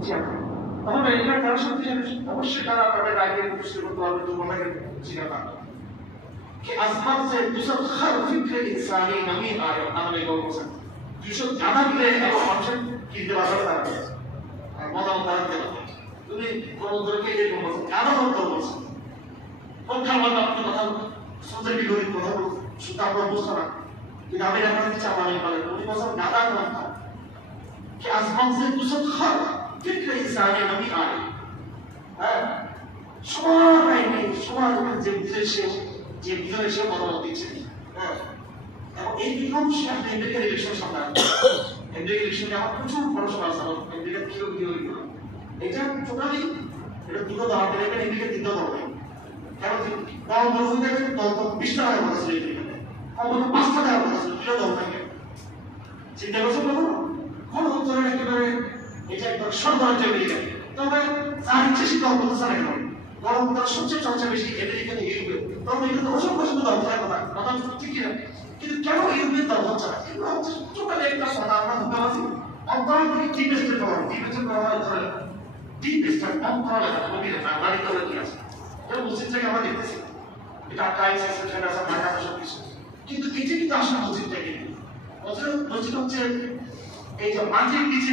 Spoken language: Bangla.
শক্তি আছে, তাহলে এটা কারো শক্তিশালী অবশ্যই তারা তাদের রায়কে প্রতিষ্ঠিত করতে পারবে, দুর্বলকে শিকার না कि आसमान से दूसरा हर फिक्र इंसानी नमी आ रहा है हमें गौर से दूसरा जाना भी है और फंक्शन की दिवाला बता रहे हैं और मौका उतार दे तुम्हें कौन उधर के लिए कौन सा ज्यादा मत करो कौन खाना आपको बता सोचने की लोग बता दो सुता हुआ बोलता ना कि हमें रखने की चाह नहीं पाले उन्हीं को सब ज्यादा काम था कि आसमान से दूसरा हर फिक्र इंसानी नमी आ रही है সবার যে যে বিজয় এসে মতামত দিচ্ছে এবং এই বিক্রম সে আপনি আমেরিকার ইলেকশন সামনে আমেরিকার ইলেকশনে আমার প্রচুর পড়াশোনা আছে আমার আমেরিকার কি হইল এটা টোটালি এটা দুটো দল দেখবেন আমেরিকার তিনটা দল নেই কারণ দল বলতে দেখবেন দল তো 20 টাকা কথা ছিল এখানে কখনো 5 টাকা কথা ছিল দুটো দল থাকে চিন্তা করছেন কখনো গণতন্ত্রের একেবারে এটা একবার সর্বরাজ্য আমেরিকা তবে যার ইচ্ছে সে দল বলতে চায় না গণতন্ত্রের সবচেয়ে চর্চা বেশি আমেরিকাতে ইউরোপে তখন এখানে অসংখ্য শুধু দল থাকার কথা ঠিকই না কিন্তু কেন ইউরোপের দল হচ্ছে না এগুলো হচ্ছে টোটালি একটা সাধারণ ধোকাবাজি অন্তরাল থেকে ডিপ স্টেট পাওয়ার ধরে ডিপ স্টেট অন্তরাল গভীরে নাগরিক দলের কি আছে এটা মসজিদ থেকে আমরা দেখতেছি এটা আকাইস আছে সেটা আছে ঢাকা সব কিছু কিন্তু এটা কিন্তু আসলে মসজিদ থেকে মসজিদ হচ্ছে এই যে মাটির নিচে